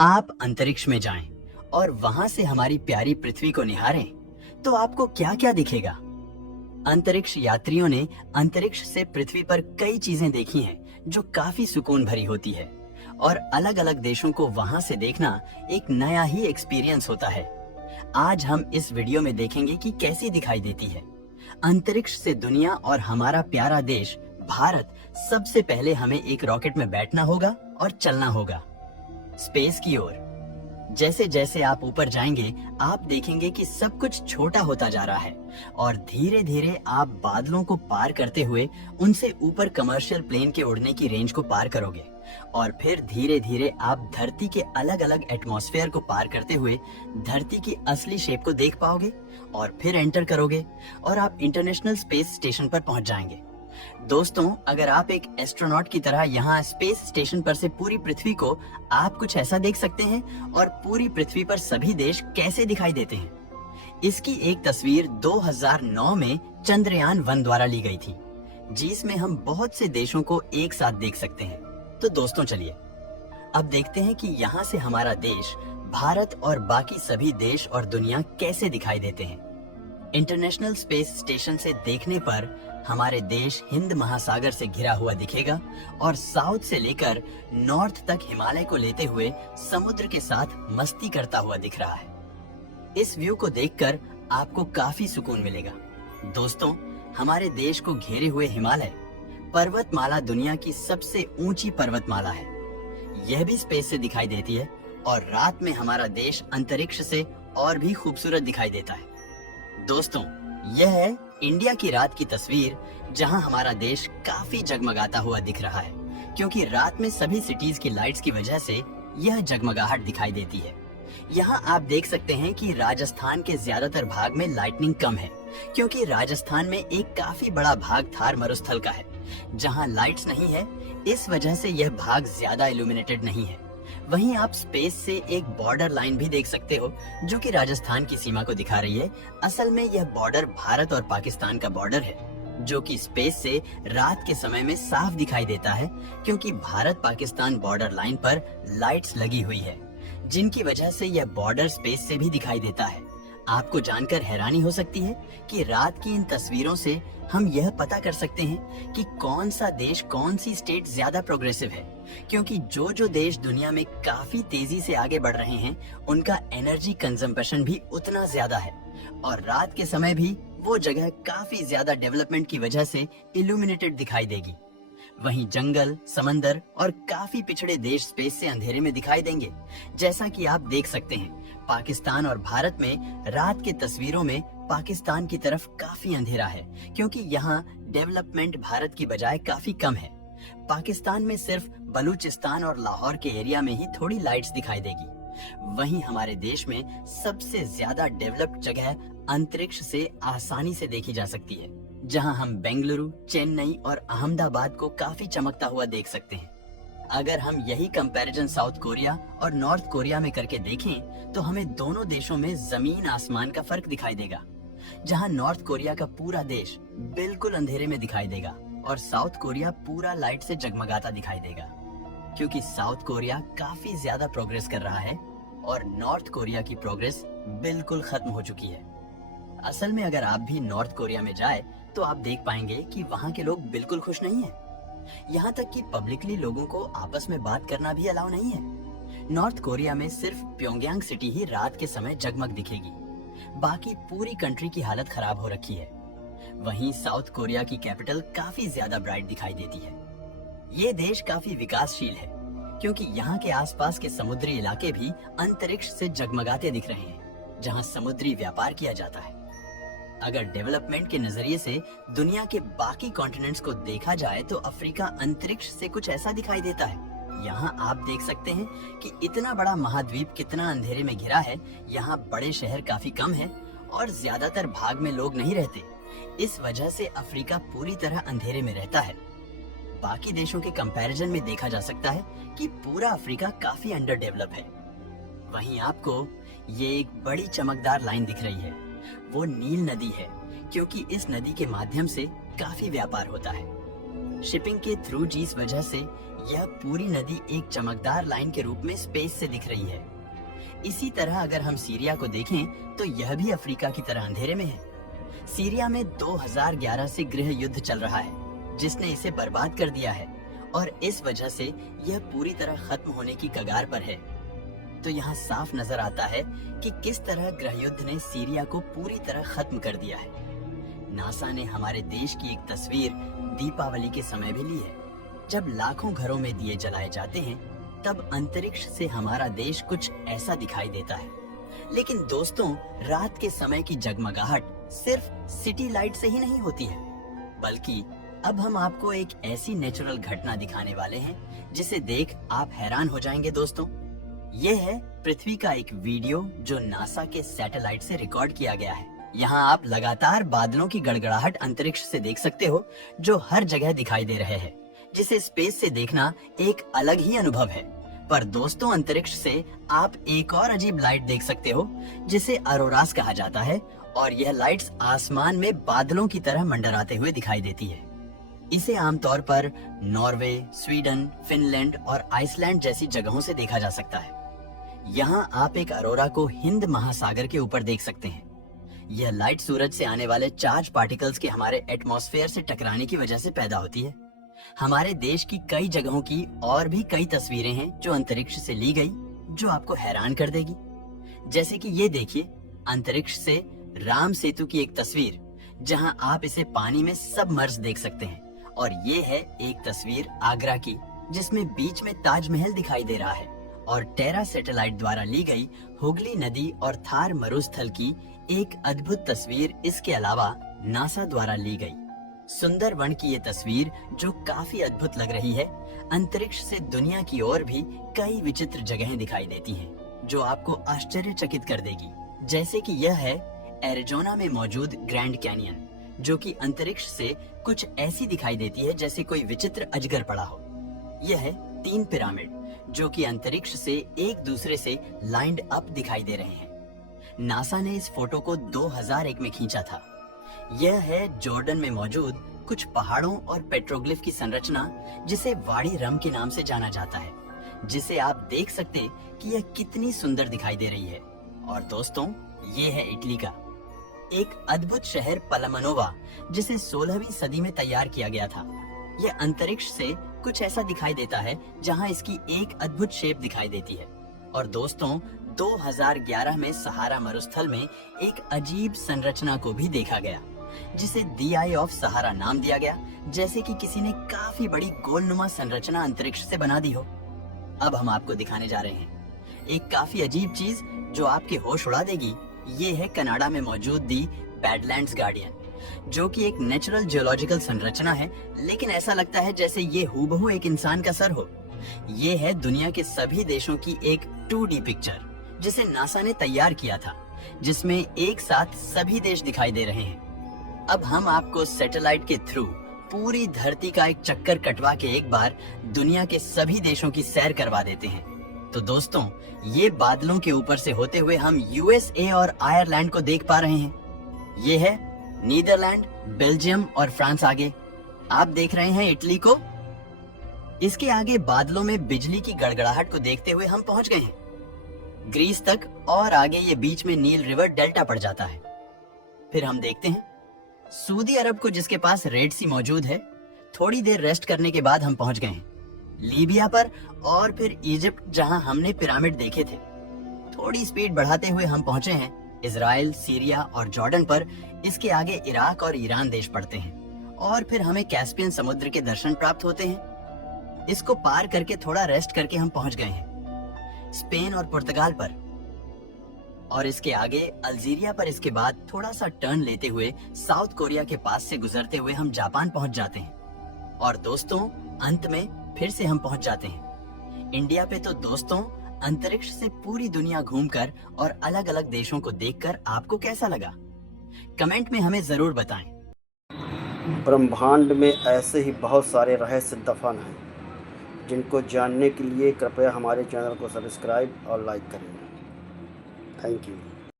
आप अंतरिक्ष में जाएं और वहां से हमारी प्यारी पृथ्वी को निहारें, तो आपको क्या क्या दिखेगा? अंतरिक्ष यात्रियों ने अंतरिक्ष से पृथ्वी पर कई चीजें देखी हैं जो काफी सुकून भरी होती है और अलग अलग देशों को वहां से देखना एक नया ही एक्सपीरियंस होता है। आज हम इस वीडियो में देखेंगे कि कैसी दिखाई देती है अंतरिक्ष से दुनिया और हमारा प्यारा देश भारत। सबसे पहले हमें एक रॉकेट में बैठना होगा और चलना होगा स्पेस की ओर। जैसे जैसे आप ऊपर जाएंगे आप देखेंगे कि सब कुछ छोटा होता जा रहा है और धीरे धीरे आप बादलों को पार करते हुए उनसे ऊपर कमर्शियल प्लेन के उड़ने की रेंज को पार करोगे और फिर धीरे धीरे आप धरती के अलग अलग एटमॉस्फेयर को पार करते हुए धरती की असली शेप को देख पाओगे और फिर एंटर करोगे और आप इंटरनेशनल स्पेस स्टेशन पर पहुंच जाएंगे। दोस्तों, अगर आप एक एस्ट्रोनॉट की तरह यहाँ स्पेस स्टेशन पर से पूरी पृथ्वी को आप कुछ ऐसा देख सकते हैं और पूरी पृथ्वी पर सभी देश कैसे दिखाई देते हैं। इसकी एक तस्वीर 2009 में चंद्रयान-1 द्वारा ली गई थी, जिसमें हम बहुत से देशों को एक साथ देख सकते हैं। तो दोस्तों चलिए अब देखते हैं कि यहाँ से हमारा देश भारत और बाकी सभी देश और दुनिया कैसे दिखाई देते हैं। इंटरनेशनल स्पेस स्टेशन से देखने पर हमारे देश हिंद महासागर से घिरा हुआ दिखेगा और साउथ से लेकर नॉर्थ तक हिमालय को लेते हुए समुद्र के साथ मस्ती करता हुआ दिख रहा है। इस व्यू को देखकर आपको काफी सुकून मिलेगा। दोस्तों, हमारे देश को घेरे हुए हिमालय पर्वतमाला दुनिया की सबसे ऊंची पर्वतमाला है। यह भी स्पेस से दिखाई देती है और रात में हमारा देश अंतरिक्ष से और भी खूबसूरत दिखाई देता है। दोस्तों, यह है इंडिया की रात की तस्वीर, जहां हमारा देश काफी जगमगाता हुआ दिख रहा है क्योंकि रात में सभी सिटीज की लाइट्स की वजह से यह जगमगाहट दिखाई देती है। यहाँ आप देख सकते हैं कि राजस्थान के ज्यादातर भाग में लाइटनिंग कम है क्योंकि राजस्थान में एक काफी बड़ा भाग थार मरुस्थल का है जहाँ लाइट्स नहीं है। इस वजह से यह भाग ज्यादा इल्यूमिनेटेड नहीं है। वहीं आप स्पेस से एक बॉर्डर लाइन भी देख सकते हो जो कि राजस्थान की सीमा को दिखा रही है। असल में यह बॉर्डर भारत और पाकिस्तान का बॉर्डर है जो कि स्पेस से रात के समय में साफ दिखाई देता है क्योंकि भारत पाकिस्तान बॉर्डर लाइन पर लाइट्स लगी हुई है, जिनकी वजह से यह बॉर्डर स्पेस से भी दिखाई देता है। आपको जानकर हैरानी हो सकती है कि रात की इन तस्वीरों से हम यह पता कर सकते हैं कि कौन सा देश, कौन सी स्टेट ज्यादा प्रोग्रेसिव है, क्योंकि जो देश दुनिया में काफी तेजी से आगे बढ़ रहे हैं उनका एनर्जी कंजम्पशन भी उतना ज्यादा है और रात के समय भी वो जगह काफी ज्यादा डेवलपमेंट की वजह से इल्यूमिनेटेड दिखाई देगी। वहीं जंगल, समंदर और काफी पिछड़े देश स्पेस से अंधेरे में दिखाई देंगे। जैसा कि आप देख सकते हैं, पाकिस्तान और भारत में रात के तस्वीरों में पाकिस्तान की तरफ काफी अंधेरा है क्योंकि यहाँ डेवलपमेंट भारत की बजाय काफी कम है। पाकिस्तान में सिर्फ बलूचिस्तान और लाहौर के एरिया में ही थोड़ी लाइट्स दिखाई देगी। वहीं हमारे देश में सबसे ज्यादा डेवलप्ड जगह अंतरिक्ष से आसानी से देखी जा सकती है, जहां हम बेंगलुरु, चेन्नई और अहमदाबाद को काफी चमकता हुआ देख सकते हैं। अगर हम यही कंपैरिजन साउथ कोरिया और नॉर्थ कोरिया में करके देखें तो हमें दोनों देशों में जमीन आसमान का फर्क दिखाई देगा। जहां नॉर्थ कोरिया का पूरा देश बिल्कुल अंधेरे में दिखाई देगा और साउथ कोरिया पूरा लाइट से जगमगाता दिखाई देगा क्योंकि साउथ कोरिया काफी ज्यादा प्रोग्रेस कर रहा है और नॉर्थ कोरिया की प्रोग्रेस बिल्कुल खत्म हो चुकी है। असल में अगर आप भी नॉर्थ कोरिया में जाए तो आप देख पाएंगे कि वहाँ के लोग बिल्कुल खुश नहीं हैं। यहाँ तक कि पब्लिकली लोगों को आपस में बात करना भी अलाउ नहीं है। नॉर्थ कोरिया में सिर्फ प्योंगयांग सिटी ही रात के समय जगमग दिखेगी, बाकी पूरी कंट्री की हालत खराब हो रखी है। वहीं साउथ कोरिया की कैपिटल काफी ज्यादा ब्राइट दिखाई देती है। ये देश काफी विकासशील है क्योंकि यहाँ के आसपास के समुद्री इलाके भी अंतरिक्ष से जगमगाते दिख रहे हैं, जहाँ समुद्री व्यापार किया जाता है। अगर डेवलपमेंट के नजरिए से दुनिया के बाकी कॉन्टिनेंट्स को देखा जाए तो अफ्रीका अंतरिक्ष से कुछ ऐसा दिखाई देता है। यहाँ आप देख सकते हैं कि इतना बड़ा महाद्वीप कितना अंधेरे में घिरा है। यहाँ बड़े शहर काफी कम है और ज्यादातर भाग में लोग नहीं रहते। इस वजह से अफ्रीका पूरी तरह अंधेरे में रहता है। बाकी देशों के कंपैरिजन में देखा जा सकता है कि पूरा अफ्रीका काफी अंडर डेवलप है। वहीं आपको ये एक बड़ी चमकदार लाइन दिख रही है, वो नील नदी है क्योंकि इस नदी के माध्यम से काफी व्यापार होता है। शिपिंग के थ्रू जिस वजह से यह पूरी नदी एक चमकदार लाइन के रूप में स्पेस से दिख रही है। इसी तरह अगर हम सीरिया को देखें तो यह भी अफ्रीका की तरह अंधेरे में है। सीरिया में 2011 से गृह युद्ध चल रहा है जिसने इसे बर्बाद कर दिया है और इस वजह से यह पूरी तरह खत्म होने की कगार पर है। तो यहाँ साफ नजर आता है कि किस तरह गृह युद्ध ने सीरिया को पूरी तरह खत्म कर दिया है। नासा ने हमारे देश की एक तस्वीर दीपावली के समय भी ली है। जब लाखों घरों में दिए जलाए जाते हैं तब अंतरिक्ष से हमारा देश कुछ ऐसा दिखाई देता है। लेकिन दोस्तों, रात के समय की जगमगाहट सिर्फ सिटी लाइट से ही नहीं होती है, बल्कि अब हम आपको एक ऐसी नेचुरल घटना दिखाने वाले हैं जिसे देख आप हैरान हो जाएंगे। दोस्तों, ये है पृथ्वी का एक वीडियो जो नासा के सैटेलाइट से रिकॉर्ड किया गया है। यहाँ आप लगातार बादलों की गड़गड़ाहट अंतरिक्ष से देख सकते हो जो हर जगह दिखाई दे रहे हैं, जिसे स्पेस से देखना एक अलग ही अनुभव है। पर दोस्तों, अंतरिक्ष से आप एक और अजीब लाइट देख सकते हो जिसे अरोरास कहा जाता है और यह लाइट्स आसमान में बादलों की तरह मंडराते हुए दिखाई देती है। इसे आमतौर पर नॉर्वे, स्वीडन, फिनलैंड और आइसलैंड जैसी जगहों से देखा जा सकता है। यहाँ आप एक अरोरा को हिंद महासागर के ऊपर देख सकते हैं। यह लाइट सूरज से आने वाले चार्ज पार्टिकल्स के हमारे एटमॉस्फेयर से टकराने की वजह से पैदा होती है। हमारे देश की कई जगहों की और भी कई तस्वीरें हैं जो अंतरिक्ष से ली गई, जो आपको हैरान कर देगी। जैसे कि ये देखिए, अंतरिक्ष से राम सेतु की एक तस्वीर जहां आप इसे पानी में सबमर्ज देख सकते हैं। और ये है एक तस्वीर आगरा की जिसमें बीच में ताजमहल दिखाई दे रहा है। और टेरा सैटेलाइट द्वारा ली गई हुगली नदी और थार मरुस्थल की एक अद्भुत तस्वीर इसके अलावा नासा द्वारा ली गई सुंदरवन की ये तस्वीर जो काफी अद्भुत लग रही है। अंतरिक्ष से दुनिया की ओर भी कई विचित्र जगहें दिखाई देती हैं जो आपको आश्चर्यचकित कर देगी। जैसे कि यह है एरिजोना में मौजूद ग्रैंड कैनियन, जो कि अंतरिक्ष से कुछ ऐसी दिखाई देती है जैसे कोई विचित्र अजगर पड़ा हो। यह है 3 पिरामिड जो कि अंतरिक्ष से एक दूसरे से लाइंड अप दिखाई दे रहे हैं। नासा ने इस फोटो को 2001 में खींचा था। यह है जॉर्डन में मौजूद कुछ पहाड़ों और पेट्रोग्लिफ की संरचना जिसे वाड़ी रम के नाम से जाना जाता है, जिसे आप देख सकते कि यह कितनी सुंदर दिखाई दे रही है। और दोस्तों, ये है इटली का एक अद्भुत शहर पलमनोवा, जिसे 16वीं सदी में तैयार किया गया था। यह अंतरिक्ष से कुछ ऐसा दिखाई देता है जहां इसकी एक अद्भुत शेप दिखाई देती है। और दोस्तों, 2011 में सहारा मरुस्थल में एक अजीब संरचना को भी देखा गया जिसे दी आई ऑफ सहारा नाम दिया गया, जैसे कि किसी ने काफी बड़ी गोलनुमा संरचना अंतरिक्ष से बना दी हो। अब हम आपको दिखाने जा रहे हैं एक काफी अजीब चीज जो आपके होश उड़ा देगी। ये है कनाडा में मौजूद दी बैडलैंड्स गार्डियन, जो कि एक नेचुरल जियोलॉजिकल संरचना है, लेकिन ऐसा लगता है जैसे ये हूबहू एक इंसान का सर हो। ये है दुनिया के सभी देशों की एक 2D पिक्चर जिसे नासा ने तैयार किया था, जिसमें एक साथ सभी देश दिखाई दे रहे हैं। अब हम आपको सैटेलाइट के थ्रू पूरी धरती का एक चक्कर कटवा के एक बार दुनिया के सभी देशों की सैर करवा देते हैं। तो दोस्तों, ये बादलों के ऊपर से होते हुए हम यूएसए और आयरलैंड को देख पा रहे हैं। ये है नीदरलैंड, बेल्जियम और फ्रांस। आगे आप देख रहे हैं इटली को। इसके आगे बादलों में बिजली की गड़गड़ाहट को देखते हुए हम पहुंच गए हैं ग्रीस तक, और आगे ये बीच में नील रिवर डेल्टा पड़ जाता है। फिर हम देखते हैं सऊदी अरब को, जिसके पास रेड सी मौजूद है। थोड़ी देर रेस्ट करने के बाद हम पहुंच गए हैं लीबिया पर, और फिर इजिप्ट जहां हमने पिरामिड देखे थे। थोड़ी स्पीड बढ़ाते हुए हम पहुंचे हैं इजराइल, सीरिया और जॉर्डन पर। इसके आगे इराक और ईरान देश पड़ते हैं, और फिर हमें कैस्पियन समुद्र के दर्शन प्राप्त होते हैं। इसको पार करके थोड़ा रेस्ट करके हम पहुंच गए हैं स्पेन और पुर्तगाल पर, और इसके आगे अल्जीरिया पर। इसके बाद थोड़ा सा टर्न लेते हुए साउथ कोरिया के पास से गुजरते हुए हम जापान पहुंच जाते हैं। और दोस्तों, अंत में फिर से हम पहुंच जाते हैं इंडिया पे। तो दोस्तों, अंतरिक्ष से पूरी दुनिया घूमकर और अलग अलग देशों को देखकर आपको कैसा लगा? कमेंट में हमें जरूर बताएं। ब्रह्मांड में ऐसे ही बहुत सारे रहस्य दफन हैं जिनको जानने के लिए कृपया हमारे चैनल को सब्सक्राइब और लाइक करें। Thank you.